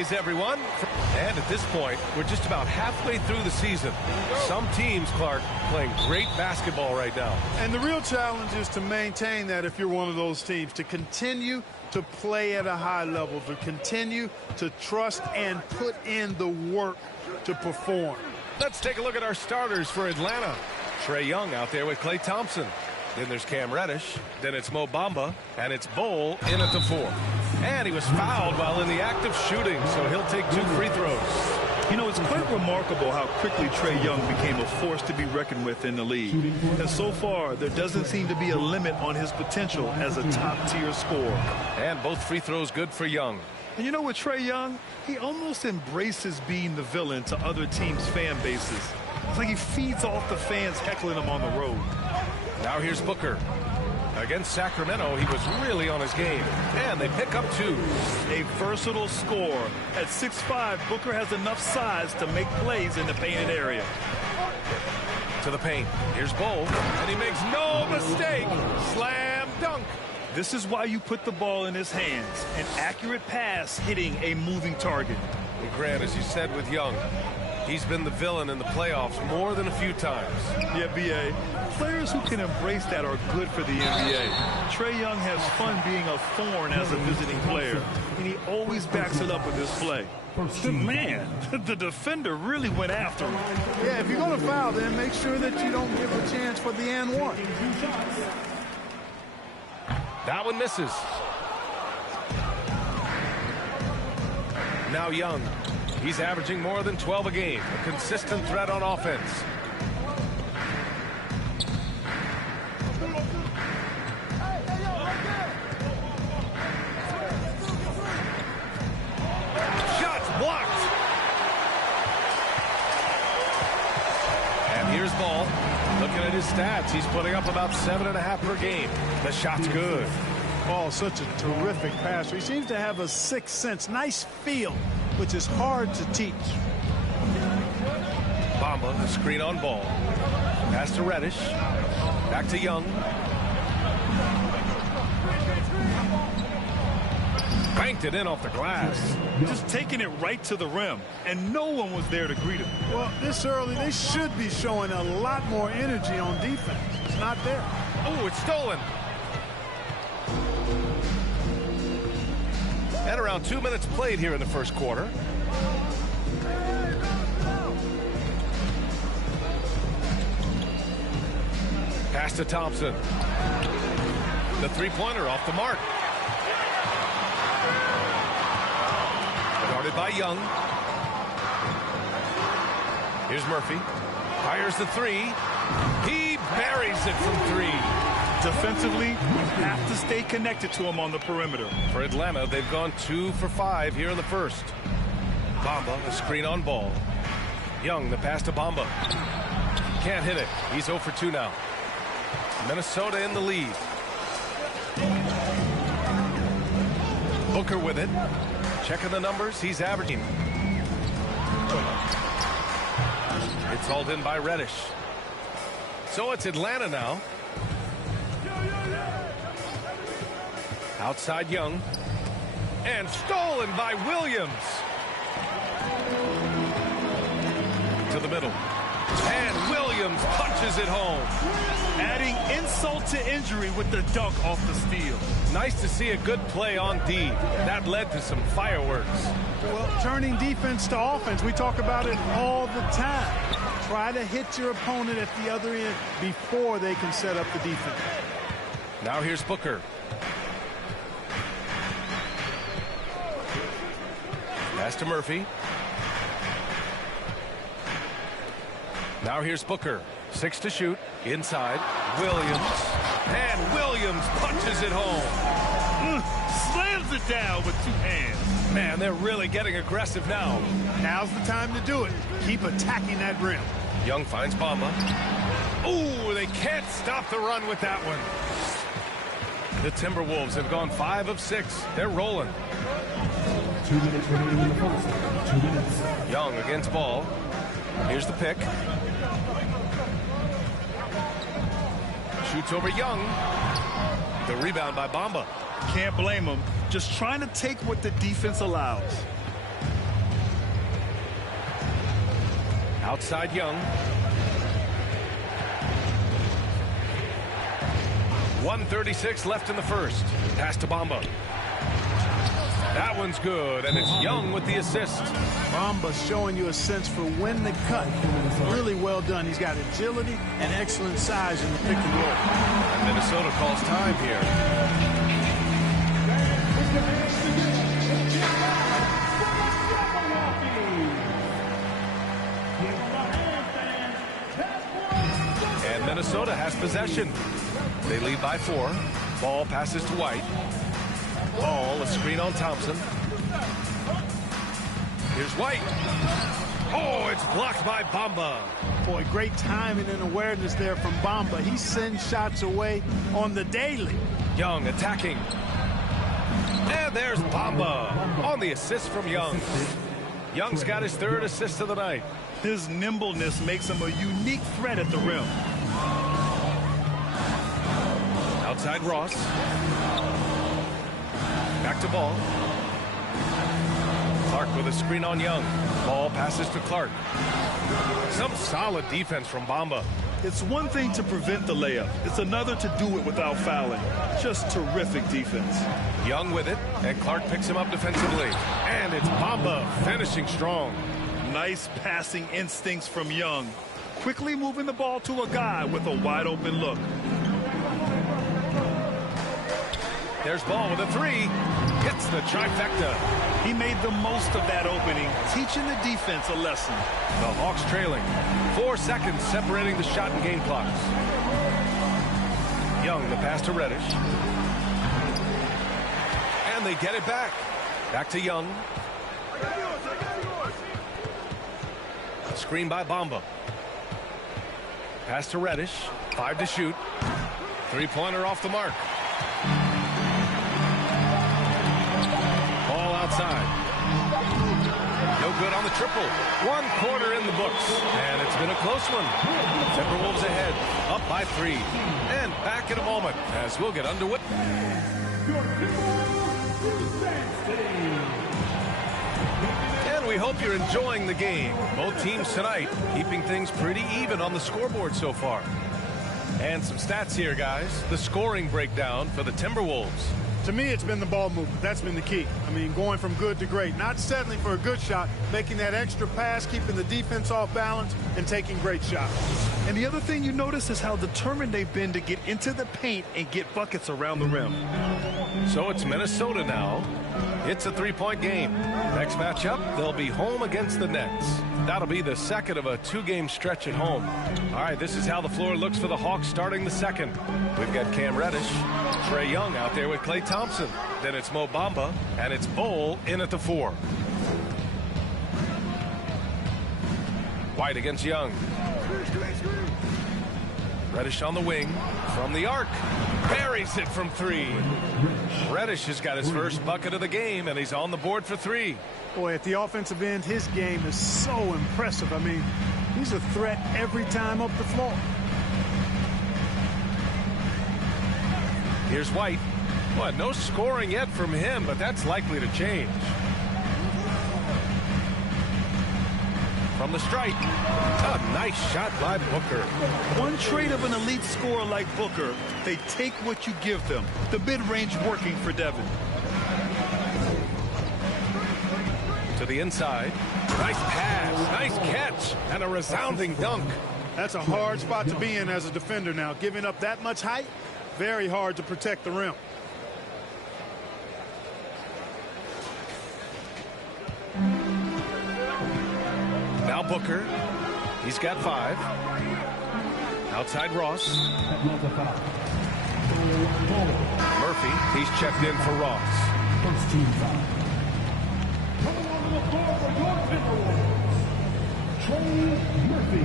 days, everyone. And at this point, we're just about halfway through the season. Some teams, Clark, playing great basketball right now. And the real challenge is to maintain that if you're one of those teams, to continue to play at a high level, to continue to trust and put in the work to perform. Let's take a look at our starters for Atlanta. Trae Young out there with Klay Thompson. Then there's Cam Reddish. Then it's Mo Bamba. And it's Bol in at the 4. And he was fouled while in the act of shooting, so he'll take 2 free throws. You know, it's quite remarkable how quickly Trae Young became a force to be reckoned with in the league. And so far, there doesn't seem to be a limit on his potential as a top-tier scorer. And both free throws good for Young. And you know, with Trae Young, he almost embraces being the villain to other teams' fan bases. It's like he feeds off the fans heckling him on the road. Now here's Booker. Against Sacramento, he was really on his game. And they pick up 2. A versatile scorer. At 6'5", Booker has enough size to make plays in the painted area. To the paint. Here's Bol. And he makes no mistake. Slam dunk. This is why you put the ball in his hands. An accurate pass hitting a moving target. And Grant, as you said with Young, he's been the villain in the playoffs more than a few times. Yeah, B.A. Players who can embrace that are good for the NBA. Trae Young has fun being a thorn as a visiting player, and he always backs it up with his play. Good man, the defender really went after him. Yeah, if you're going to foul, then make sure that you don't give a chance for the and one. That one misses. Now Young. He's averaging more than 12 a game. A consistent threat on offense. Shots blocked. And here's Ball. Looking at his stats, he's putting up about 7.5 per game. The shot's good. Ball, such a terrific passer. He seems to have a sixth sense. Nice feel, which is hard to teach. Bamba, the screen on Ball. Pass to Reddish. Back to Young. Banked it in off the glass. Just taking it right to the rim, and no one was there to greet him. Well, this early, they should be showing a lot more energy on defense. It's not there. Oh, it's stolen. At around 2 minutes played here in the first quarter. Pass to Thompson. The three-pointer off the mark. Guarded by Young. Here's Murphy. Fires the 3. He buries it from 3. Defensively, you have to stay connected to him on the perimeter. For Atlanta, they've gone 2 for 5 here in the first. Bamba, a screen on Ball. Young, the pass to Bamba. Can't hit it. He's 0 for 2 now. Minnesota in the lead. Booker with it. Checking the numbers. He's averaging. It's hauled in by Reddish. So it's Atlanta now. Outside Young. And stolen by Williams. To the middle. And Williams punches it home. Adding insult to injury with the dunk off the steal. Nice to see a good play on D. That led to some fireworks. Well, turning defense to offense, we talk about it all the time. Try to hit your opponent at the other end before they can set up the defense. Now here's Booker. Pass to Murphy. Now here's Booker. 6 to shoot. Inside. Williams. And Williams punches it home. Slams it down with 2 hands. Man, they're really getting aggressive now. Now's the time to do it. Keep attacking that rim. Young finds Bamba. Ooh, they can't stop the run with that one. The Timberwolves have gone 5 of 6. They're rolling. 2 minutes remaining in the first. 2 minutes. Young against Ball. Here's the pick. Shoots over Young. The rebound by Bamba. Can't blame him. Just trying to take what the defense allows. Outside Young. 1:36 left in the first. Pass to Bamba. That one's good, and it's Young with the assist. Bamba showing you a sense for when to cut. Really well done. He's got agility and excellent size in the pick and roll. And Minnesota calls time here. And Minnesota has possession. They lead by 4. Ball passes to White. Ball, a screen on Thompson. Here's White. Oh, it's blocked by Bamba. Boy, great timing and awareness there from Bamba. He sends shots away on the daily. Young attacking. And there's Bamba on the assist from Young. Young's got his 3rd assist of the night. His nimbleness makes him a unique threat at the rim. Outside Ross. Back to Ball. Clark with a screen on Young. Ball passes to Clark. Some solid defense from Bamba. It's one thing to prevent the layup. It's another to do it without fouling. Just terrific defense. Young with it, and Clark picks him up defensively. And it's Bamba finishing strong. Nice passing instincts from Young. Quickly moving the ball to a guy with a wide open look. There's Ball with a 3. Hits the trifecta. He made the most of that opening, teaching the defense a lesson. The Hawks trailing. 4 seconds separating the shot and game clocks. Young, the pass to Reddish. And they get it back. Back to Young. Screen by Bamba. Pass to Reddish. 5 to shoot. 3-pointer off the mark. Ball outside. No good on the triple. 1 quarter in the books. And it's been a close one. Timberwolves ahead. Up by 3. And back in a moment as we'll get underway. And we hope you're enjoying the game. Both teams tonight keeping things pretty even on the scoreboard so far. And some stats here, guys. The scoring breakdown for the Timberwolves. To me, it's been the ball movement. That's been the key. I mean, going from good to great. Not settling for a good shot, making that extra pass, keeping the defense off balance, and taking great shots. And the other thing you notice is how determined they've been to get into the paint and get buckets around the rim. So it's Minnesota now. It's a 3-point game. Next matchup, they'll be home against the Nets. That'll be the second of a 2-game stretch at home. All right, this is how the floor looks for the Hawks starting the second. We've got Cam Reddish, Trae Young out there with Klay Thompson. Then it's Mo Bamba, and it's Bol in at the 4. White against Young. Reddish on the wing from the arc. Buries it from 3. Reddish has got his first bucket of the game, and he's on the board for 3. Boy, at the offensive end, his game is so impressive. I mean, he's a threat every time up the floor. Here's White. Well, no scoring yet from him, but that's likely to change. From the stripe. A nice shot by Booker. One trait of an elite scorer like Booker, they take what you give them. The mid-range working for Devin. To the inside. Nice pass, nice catch, and a resounding dunk. That's a hard spot to be in as a defender now. Giving up that much height, very hard to protect the rim. Now Booker. He's got 5. Outside Ross. Murphy, he's checked in for Ross. First team foul. Trey Murphy.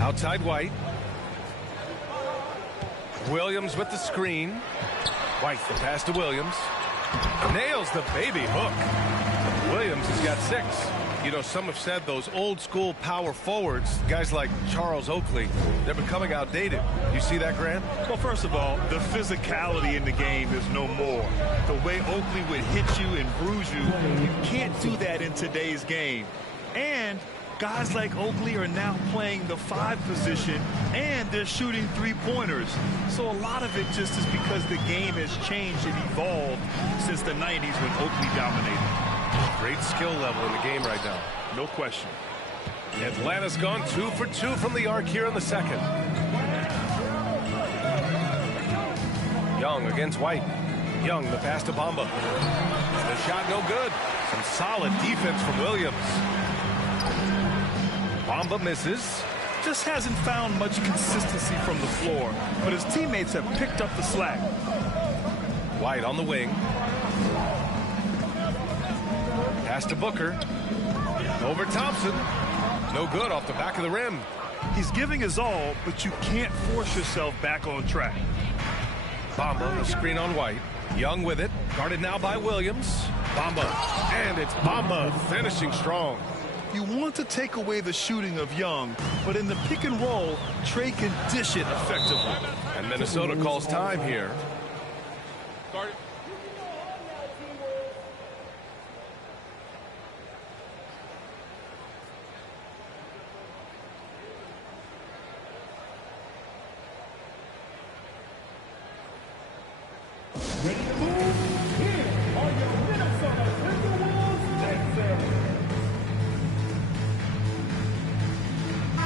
Outside White. Williams with the screen. White, the pass to Williams. Nails the baby hook. Williams has got 6. You know, some have said those old school power forwards, guys like Charles Oakley, they're becoming outdated. You see that, Grant? Well, first of all, the physicality in the game is no more. The way Oakley would hit you and bruise you, you can't do that in today's game. And guys like Oakley are now playing the 5 position, and they're shooting 3-pointers. So a lot of it just is because the game has changed and evolved since the 90s when Oakley dominated. Great skill level in the game right now. No question. Atlanta's gone 2 for 2 from the arc here in the second. Young against White. Young, the pass to Bamba. The shot no good. Some solid defense from Williams. Bamba misses. Just hasn't found much consistency from the floor, but his teammates have picked up the slack. White on the wing. Pass to Booker. Over Thompson. No good off the back of the rim. He's giving his all, but you can't force yourself back on track. Bamba, a screen on White. Young with it. Guarded now by Williams. Bamba. And it's Bamba finishing strong. You want to take away the shooting of Young, but in the pick and roll, Trey can dish it effectively. And Minnesota calls time here.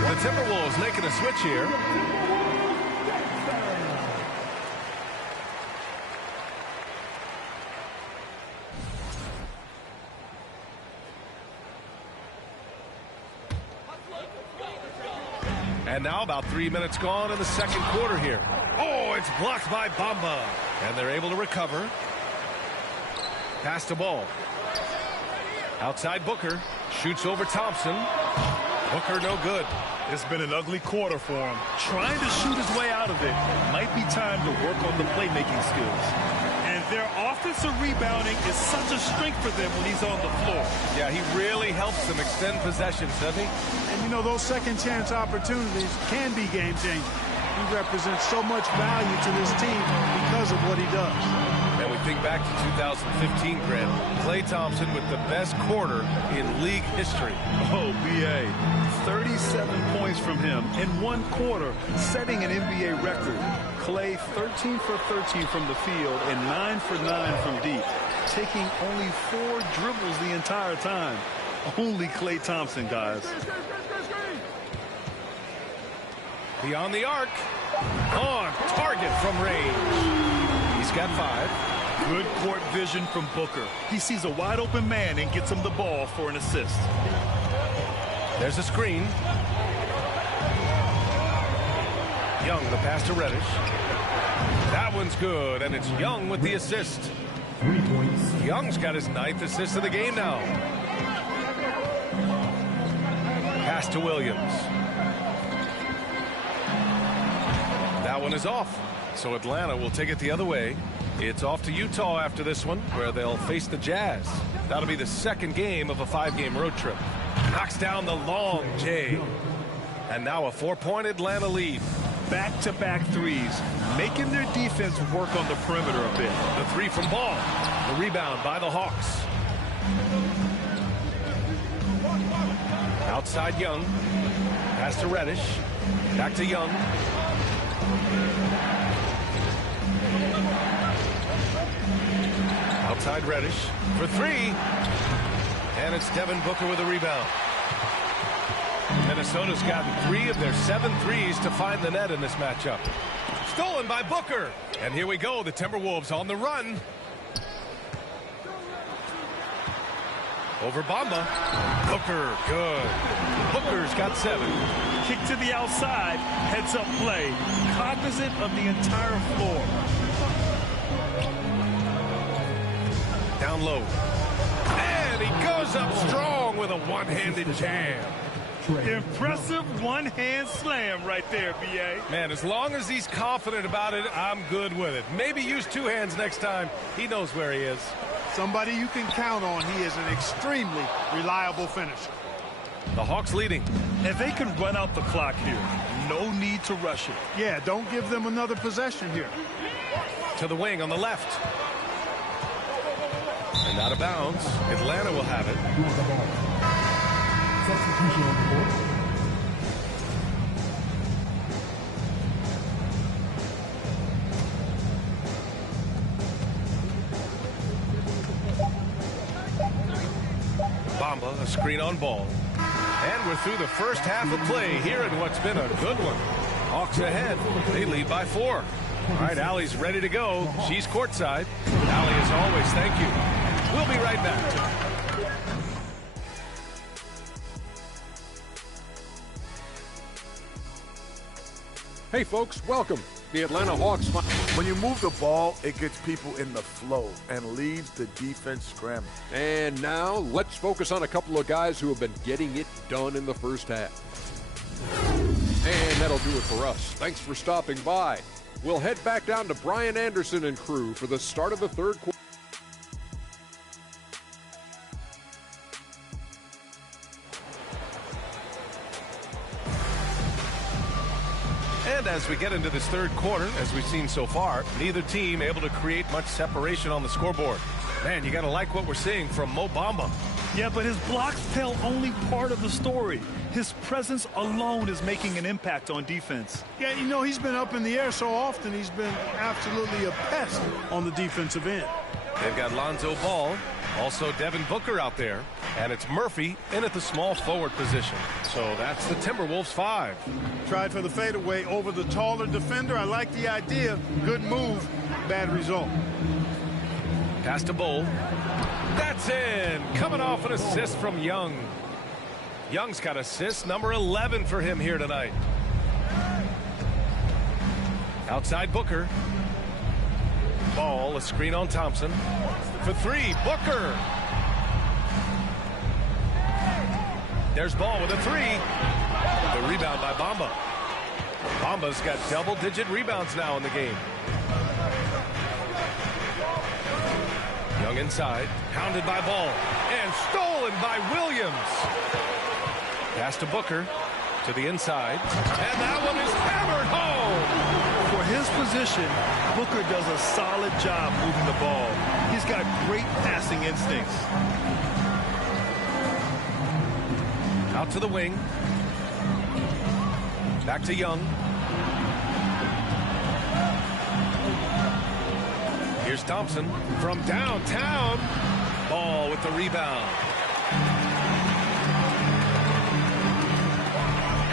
The Timberwolves making a switch here. And now about 3 minutes gone in the second quarter here. Oh, it's blocked by Bamba. And they're able to recover. Pass the ball. Outside Booker. Shoots over Thompson. Booker no good. It's been an ugly quarter for him. Trying to shoot his way out of it. Might be time to work on the playmaking skills. And their offensive rebounding is such a strength for them when he's on the floor. Yeah, he really helps them extend possessions, doesn't he? And you know, those second chance opportunities can be game changing. He represents so much value to this team because of what he does. And we think back to 2015, Grant. Klay Thompson with the best quarter in league history. Oh, B.A. 37 points from him in one quarter, setting an NBA record. Klay 13 for 13 from the field and 9 for 9 from deep, taking only 4 dribbles the entire time. Only Klay Thompson, guys. Beyond the arc. On target from range. He's got 5. Good court vision from Booker. He sees a wide open man and gets him the ball for an assist. There's a screen. Young, the pass to Reddish. That one's good, and it's Young with the assist. 3 points. Young's got his 9th assist of the game now. Pass to Williams. That one is off. So Atlanta will take it the other way. It's off to Utah after this one, where they'll face the Jazz. That'll be the second game of a 5-game road trip. Knocks down the long J. And now a 4-point Atlanta lead. Back-to-back threes, making their defense work on the perimeter a bit. The 3 from Ball. The rebound by the Hawks. Outside Young. Pass to Reddish. Back to Young. Outside Reddish for 3. And it's Devin Booker with a rebound. Minnesota's gotten 3 of their 7 threes to find the net in this matchup. Stolen by Booker. And here we go. The Timberwolves on the run. Over Bamba. Booker, good. Booker's got 7. Kick to the outside, heads-up play, cognizant of the entire floor. Down low. And he goes up strong with a one-handed jam. Impressive one-hand slam right there, B.A. Man, as long as he's confident about it, I'm good with it. Maybe use 2 hands next time. He knows where he is. Somebody you can count on. He is an extremely reliable finisher. The Hawks leading. If they can run out the clock here, no need to rush it. Yeah, don't give them another possession here. To the wing on the left. And out of bounds. Atlanta will have it. You have the ball. Substitution on the court. Bamba, a screen on Ball. And we're through the first half of play here in what's been a good one. Hawks ahead. They lead by 4. All right, Allie's ready to go. She's courtside. Allie, as always, thank you. We'll be right back. Hey folks, welcome. The Atlanta Hawks. When you move the ball, it gets people in the flow and leaves the defense scrambling. And now let's focus on a couple of guys who have been getting it done in the first half. And that'll do it for us. Thanks for stopping by. We'll head back down to Brian Anderson and crew for the start of the third quarter. And as we get into this third quarter, as we've seen so far, neither team able to create much separation on the scoreboard. Man, you got to like what we're seeing from Mo Bamba. Yeah, but his blocks tell only part of the story. His presence alone is making an impact on defense. Yeah, you know, he's been up in the air so often, he's been absolutely a pest on the defensive end. They've got Lonzo Ball, also Devin Booker out there, and it's Murphy in at the small forward position. So that's the Timberwolves 5. Tried for the fadeaway over the taller defender. I like the idea. Good move, bad result. Pass to Bull. That's in. Coming off an assist from Young. Young's got assist number 11 for him here tonight. Outside Booker. Ball, a screen on Thompson. For 3, Booker. There's Ball with a 3. The rebound by Bamba. Bamba's got double-digit rebounds now in the game. Young inside, pounded by Ball, and stolen by Williams. Pass to Booker, to the inside, and that one is hammered home. For his position, Booker does a solid job moving the ball. He's got great passing instincts. Out to the wing. Back to Young. Here's Thompson from downtown. Ball with the rebound.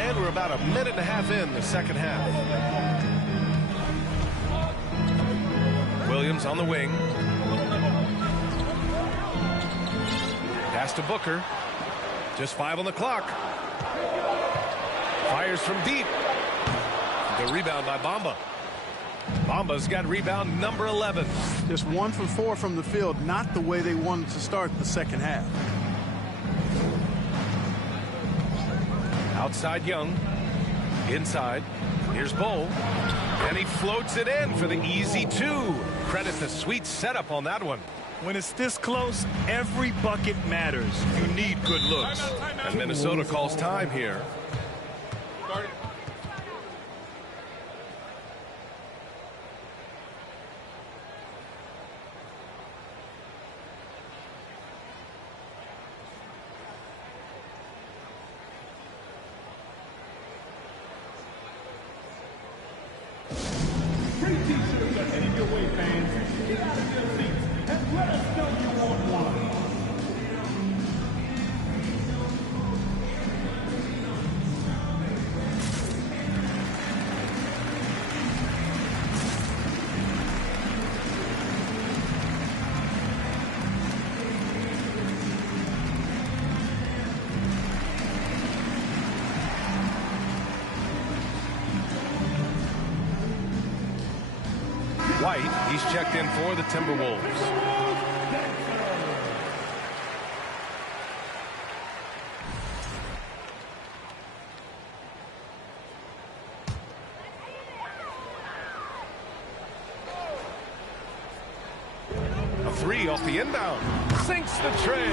And we're about a minute and a half in the second half. Williams on the wing. Pass to Booker. Just 5 on the clock. Fires from deep. The rebound by Bamba. Bamba's got rebound number 11. Just 1 for 4 from the field, not the way they wanted to start the second half. Outside Young. Inside. Here's Bull. And he floats it in for the easy 2. Credit the sweet setup on that one. When it's this close, every bucket matters. You need good looks. And Minnesota calls time here. White, he's checked in for the Timberwolves. A three off the inbound. Sinks the tray.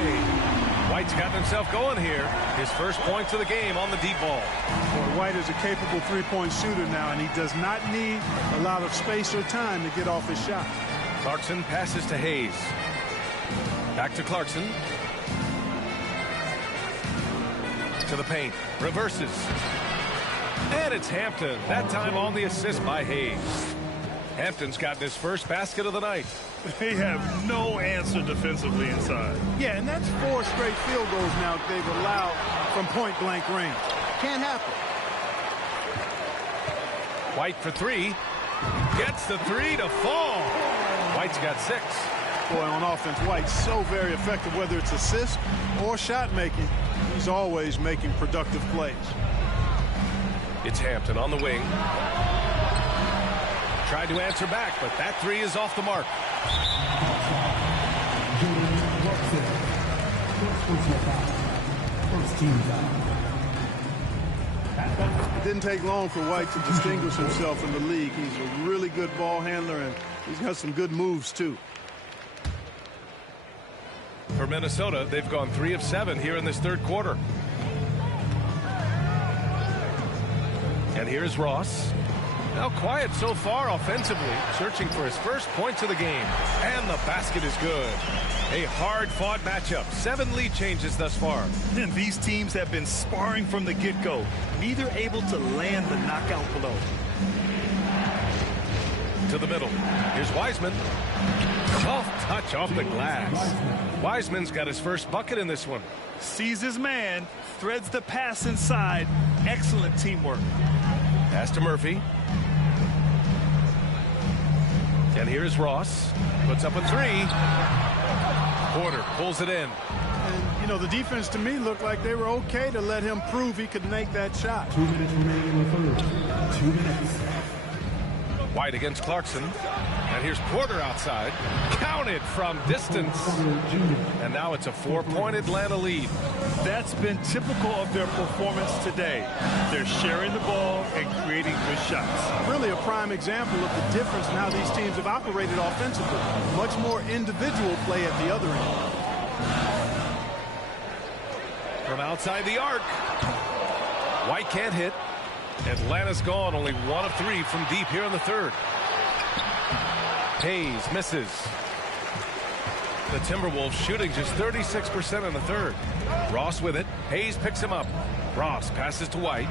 White's gotten himself going here. His first points of the game on the deep ball. Well, White is a capable three-point shooter now, and he does not need a lot of space or time to get off his shot. Clarkson passes to Hayes. Back to Clarkson. To the paint. Reverses. And it's Hampton. That time on the assist by Hayes. Hampton's gotten his first basket of the night. They have no answer defensively inside. Yeah, and that's 4 straight field goals now they've allowed from point-blank range. Can't happen. White for three. Gets the three to fall. White's got 6. Boy, on offense, White's so very effective, whether it's assist or shot making. He's always making productive plays. It's Hampton on the wing. Tried to answer back, but that three is off the mark. First team foul. It didn't take long for White to distinguish himself in the league. He's a really good ball handler, and he's got some good moves, too. For Minnesota, they've gone 3 of 7 here in this third quarter. And here's Ross. Now quiet so far offensively, searching for his first points of the game. And the basket is good. A hard-fought matchup. 7 lead changes thus far. And these teams have been sparring from the get-go, neither able to land the knockout blow. To the middle. Here's Wiseman. Soft touch off the glass. Wiseman's got his first bucket in this one. Sees his man, threads the pass inside. Excellent teamwork. Pass to Murphy. And here's Ross. Puts up a 3. Porter pulls it in. And, you know, the defense to me looked like they were okay to let him prove he could make that shot. 2 minutes remaining in the third. 2 minutes. White against Clarkson. And here's Porter outside. Counted from distance. And now it's a 4-point Atlanta lead. That's been typical of their performance today. They're sharing the ball and creating good shots. Really a prime example of the difference in how these teams have operated offensively. Much more individual play at the other end. From outside the arc. White can't hit. Atlanta's gone only 1 of 3 from deep here in the third. Hayes misses. The Timberwolves shooting just 36% in the third. Ross with it. Hayes picks him up. Ross passes to White.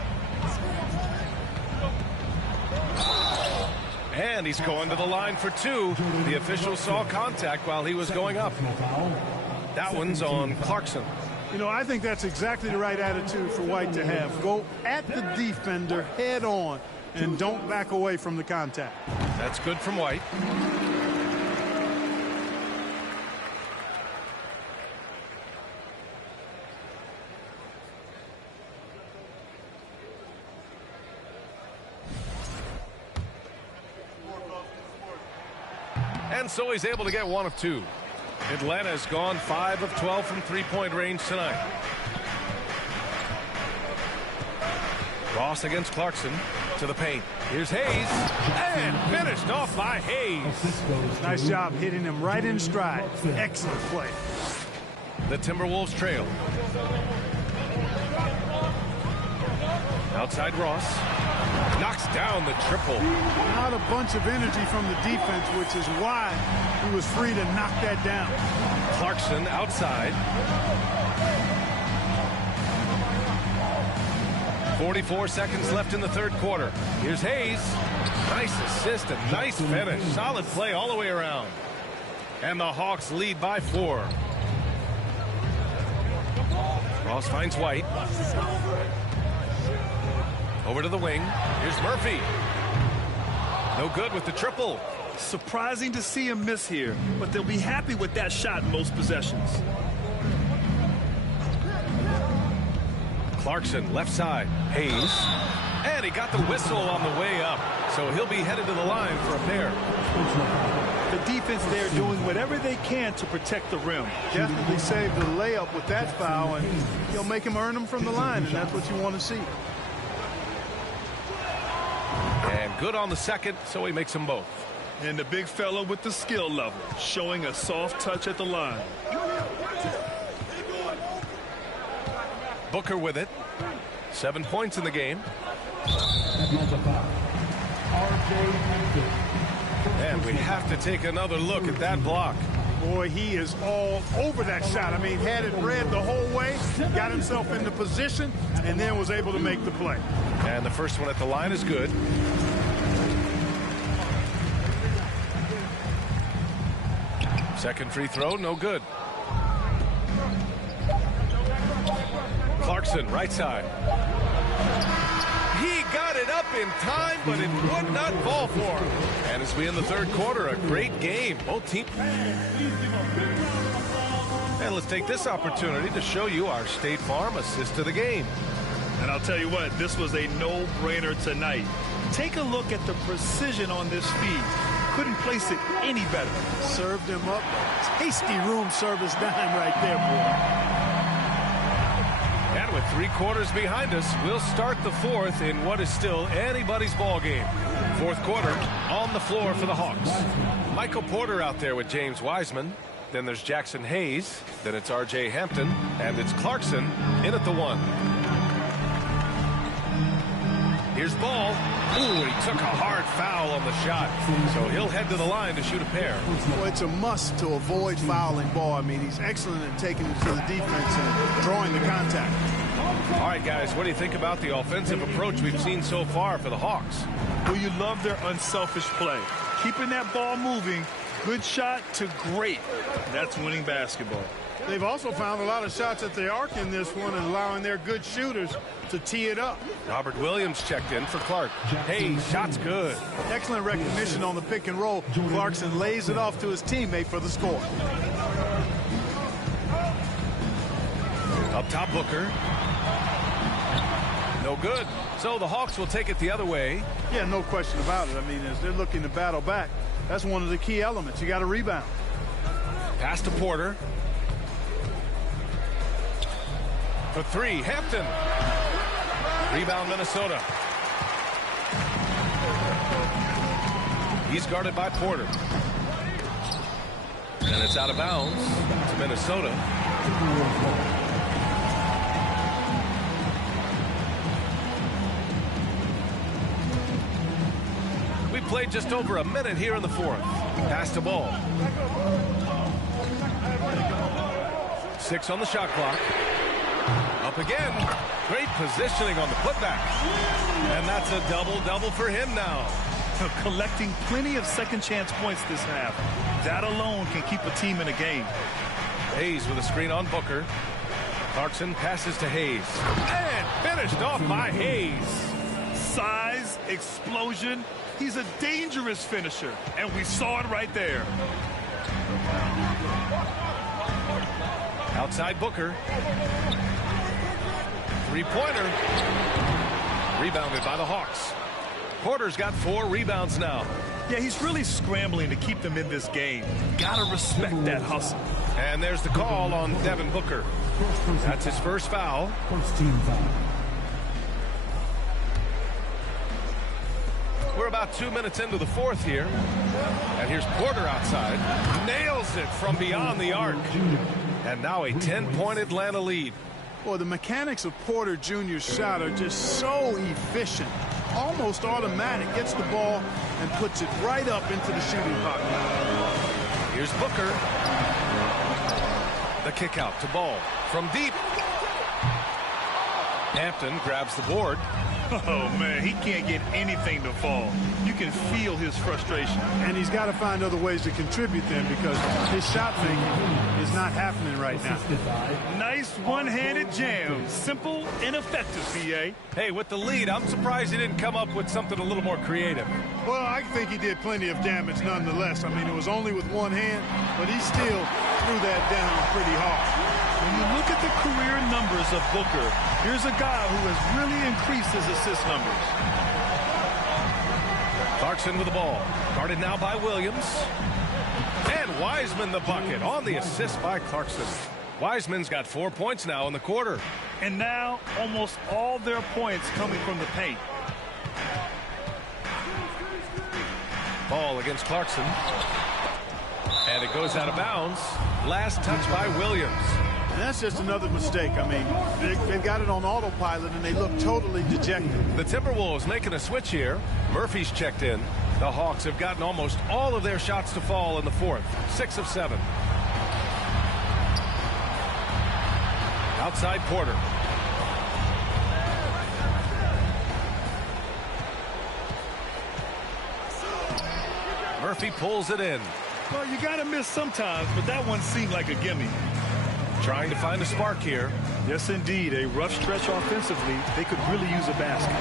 And he's going to the line for 2. The official saw contact while he was going up. That one's on Clarkson. You know, I think that's exactly the right attitude for White to have. Go at the defender head on and don't back away from the contact. That's good from White. And so he's able to get 1 of 2. Atlanta's gone 5 of 12 from three-point range tonight. Ross against Clarkson to the paint. Here's Hayes. And finished off by Hayes. Nice job hitting him right in stride. Excellent play. The Timberwolves trail. Outside Ross. Knocks down the triple. Not a bunch of energy from the defense, which is why he was free to knock that down. Clarkson outside. 44 seconds left in the third quarter. Here's Hayes. Nice assist and nice finish. Solid play all the way around. And the Hawks lead by 4. Ross finds White. Over to the wing. Here's Murphy. No good with the triple. Surprising to see him miss here, but they'll be happy with that shot in most possessions. Clarkson left side. Hayes. And he got the whistle on the way up. So he'll be headed to the line for a pair. The defense there doing whatever they can to protect the rim. Definitely saved the layup with that foul, and he'll make him earn them from the line, and that's what you want to see. And good on the second, so he makes them both. And the big fella with the skill level, showing a soft touch at the line. Booker with it. 7 points in the game. And we have to take another look at that block. Boy, he is all over that shot. I mean, had it read the whole way, got himself into position, and then was able to make the play. And the first one at the line is good. Second free throw, no good. Clarkson, right side. He got it up in time, but it would not fall for him. And as we in the third quarter, a great game. Both teams. And let's take this opportunity to show you our State Farm assist to the game. And I'll tell you what, this was a no-brainer tonight. Take a look at the precision on this feed. Couldn't place it any better. Served him up. Tasty room service dime right there, boy. And with 3 quarters behind us, we'll start the fourth in what is still anybody's ball game. Fourth quarter on the floor for the Hawks. Michael Porter out there with James Wiseman. Then there's Jackson Hayes. Then it's R.J. Hampton. And it's Clarkson in at the 1. Here's Ball. Ooh, he took a hard foul on the shot. So he'll head to the line to shoot a pair. Well, it's a must to avoid fouling Ball. I mean, he's excellent at taking it to the defense and drawing the contact. All right, guys, what do you think about the offensive approach we've seen so far for the Hawks? Well, you love their unselfish play. Keeping that ball moving, good shot to great. That's winning basketball. They've also found a lot of shots at the arc in this one and allowing their good shooters to tee it up. Robert Williams checked in for Clark. Hey, shot's good. Excellent recognition on the pick and roll. Clarkson lays it off to his teammate for the score. Up top, Booker. No good. So the Hawks will take it the other way. Yeah, no question about it. I mean, as they're looking to battle back, that's one of the key elements. You got to rebound. Pass to Porter. For 3, Hampton. Rebound, Minnesota. He's guarded by Porter. And it's out of bounds to Minnesota. We played just over a minute here in the fourth. Pass to Ball. 6 on the shot clock. Up again. Great positioning on the putback. And that's a double-double for him now. Collecting plenty of second chance points this half. That alone can keep a team in a game. Hayes with a screen on Booker. Clarkson passes to Hayes. And finished off by Hayes. Size, explosion. He's a dangerous finisher. And we saw it right there. Outside Booker. Three-pointer. Rebounded by the Hawks. Porter's got 4 rebounds now. Yeah, he's really scrambling to keep them in this game. Gotta respect that hustle. And there's the call on Devin Booker. That's his first foul. First team foul. We're about 2 minutes into the fourth here. And here's Porter outside. Nails it from beyond the arc. And now a 10-point Atlanta lead. Boy, the mechanics of Porter Jr.'s shot are just so efficient. Almost automatic. Gets the ball and puts it right up into the shooting pocket. Here's Booker. The kick out to Ball. From deep. Hampton grabs the board. Oh, man, he can't get anything to fall. You can feel his frustration. And he's got to find other ways to contribute then because his shot making is not happening right now. Nice one-handed jam. Simple and effective, PA. Hey, with the lead, I'm surprised he didn't come up with something a little more creative. Well, I think he did plenty of damage nonetheless. I mean, it was only with one hand, but he still threw that down pretty hard. When you look at the career numbers of Booker, here's a guy who has really increased his assist numbers. Clarkson with the ball. Guarded now by Williams. And Wiseman the bucket on the assist by Clarkson. Wiseman's got 4 points now in the quarter. And now almost all their points coming from the paint. Ball against Clarkson. And it goes out of bounds. Last touch by Williams. And that's just another mistake. I mean, they've got it on autopilot, and they look totally dejected. The Timberwolves making a switch here. Murphy's checked in. The Hawks have gotten almost all of their shots to fall in the fourth. 6 of 7. Outside Porter. Murphy pulls it in. Well, you got to miss sometimes, but that one seemed like a gimme. Trying to find a spark here. Yes, indeed. A rough stretch offensively. They could really use a basket.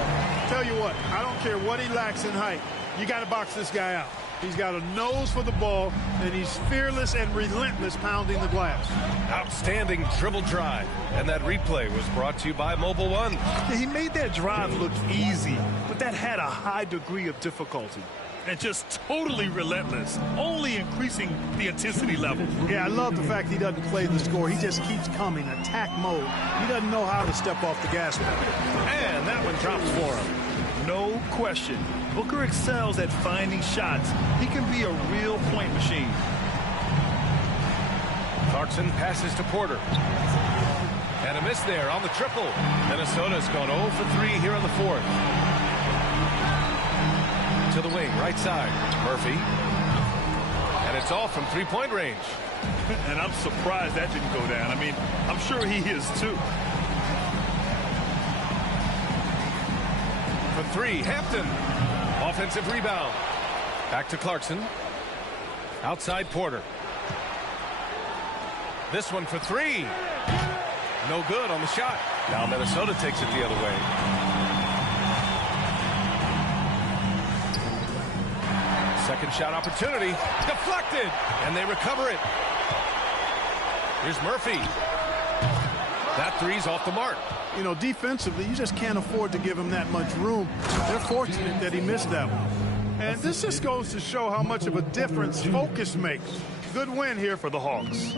Tell you what, I don't care what he lacks in height. You got to box this guy out. He's got a nose for the ball, and he's fearless and relentless pounding the glass. Outstanding dribble drive. And that replay was brought to you by Mobile One. Yeah, he made that drive look easy, but that had a high degree of difficulty. And just totally relentless, only increasing the intensity level. Yeah, I love the fact he doesn't play the score. He just keeps coming, attack mode. He doesn't know how to step off the gas pedal. And that one drops for him. No question. Booker excels at finding shots. He can be a real point machine. Clarkson passes to Porter. And a miss there on the triple. Minnesota's gone 0 for 3 here in the fourth. To the wing, right side. Murphy. And it's off from three-point range. And I'm surprised that didn't go down. I mean, I'm sure he is too. For 3, Hampton. Offensive rebound. Back to Clarkson. Outside Porter. This one for 3. No good on the shot. Now Minnesota takes it the other way. Second shot opportunity. Deflected. And they recover it. Here's Murphy. That three's off the mark. You know, defensively, you just can't afford to give him that much room. They're fortunate that he missed that one. And this just goes to show how much of a difference focus makes. Good win here for the Hawks.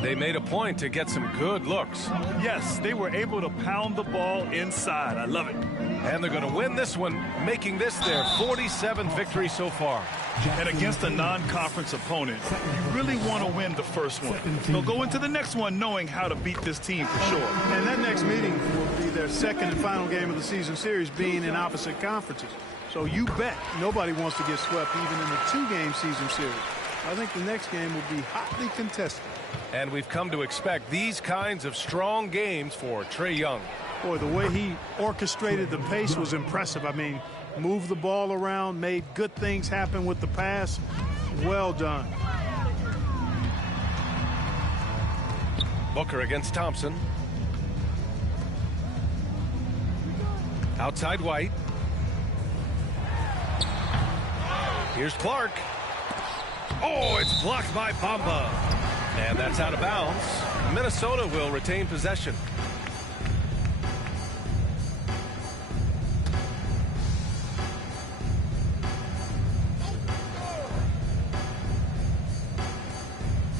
They made a point to get some good looks. Yes, they were able to pound the ball inside. I love it. And they're going to win this one, making this their 47th victory so far. And against a non-conference opponent, you really want to win the first one. They'll go into the next one knowing how to beat this team for sure. And that next meeting will be their second and final game of the season series, being in opposite conferences. So you bet nobody wants to get swept even in the 2-game season series. I think the next game will be hotly contested. And we've come to expect these kinds of strong games for Trae Young. Boy, the way he orchestrated the pace was impressive. I mean, moved the ball around, made good things happen with the pass. Well done. Booker against Thompson. Outside White. Here's Clark. Oh, it's blocked by Bamba. And that's out of bounds. Minnesota will retain possession.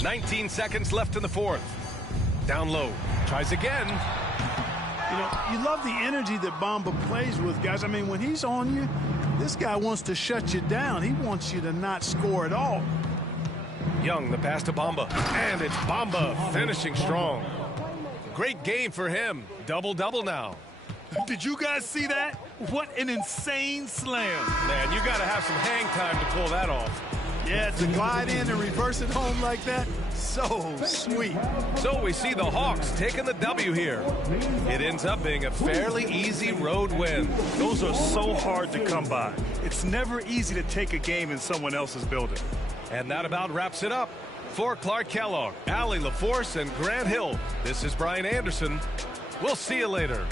"19 seconds left in the fourth. Down low. Tries again. You know, you love the energy that Bamba plays with, guys. I mean, when he's on you, this guy wants to shut you down. He wants you to not score at all. Young, the pass to Bamba. And it's Bamba finishing strong. Great game for him. Double-double now. Did you guys see that? What an insane slam. Man, you got to have some hang time to pull that off. Yeah, to glide in and reverse it home like that, so sweet. So we see the Hawks taking the W here. It ends up being a fairly easy road win. Those are so hard to come by. It's never easy to take a game in someone else's building. And that about wraps it up. For Clark Kellogg, Allie LaForce, and Grant Hill, this is Brian Anderson. We'll see you later.